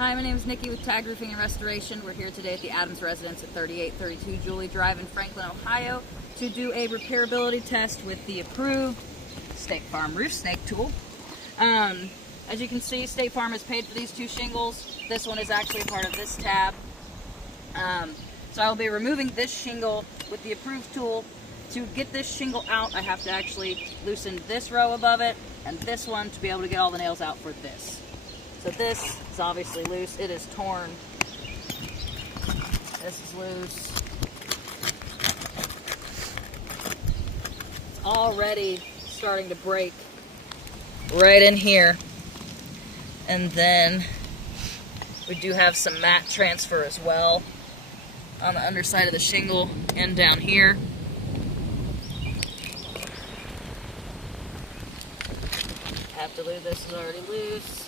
Hi, my name is Nikki with Tag Roofing and Restoration. We're here today at the Adams residence at 3832 Julie Drive in Franklin, Ohio to do a repairability test with the approved State Farm roof snake tool. As you can see, State Farm has paid for these two shingles. This one is actually part of this tab. So I'll be removing this shingle with the approved tool. To get this shingle out, I have to actually loosen this row above it and this one to be able to get all the nails out for this. So this is obviously loose. It is torn. This is loose. It's already starting to break right in here. And then we do have some mat transfer as well on the underside of the shingle and down here. Absolutely, this is already loose.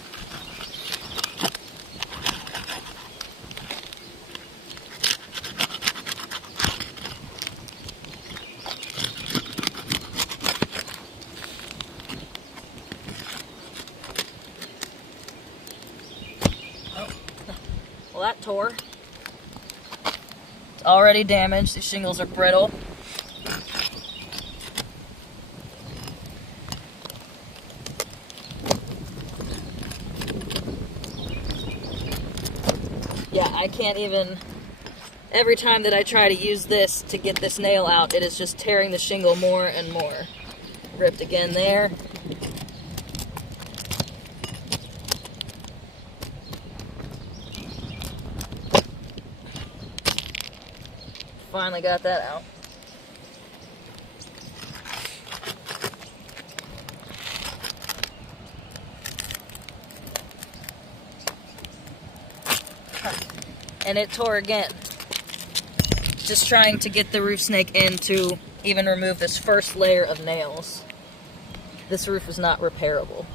Oh, well, that tore. It's already damaged. These shingles are brittle. Yeah, I can't even, every time that I try to use this to get this nail out, it is just tearing the shingle more and more. Ripped again there. Finally got that out. And it tore again. Just trying to get the roof snake in to even remove this first layer of nails. This roof is not repairable.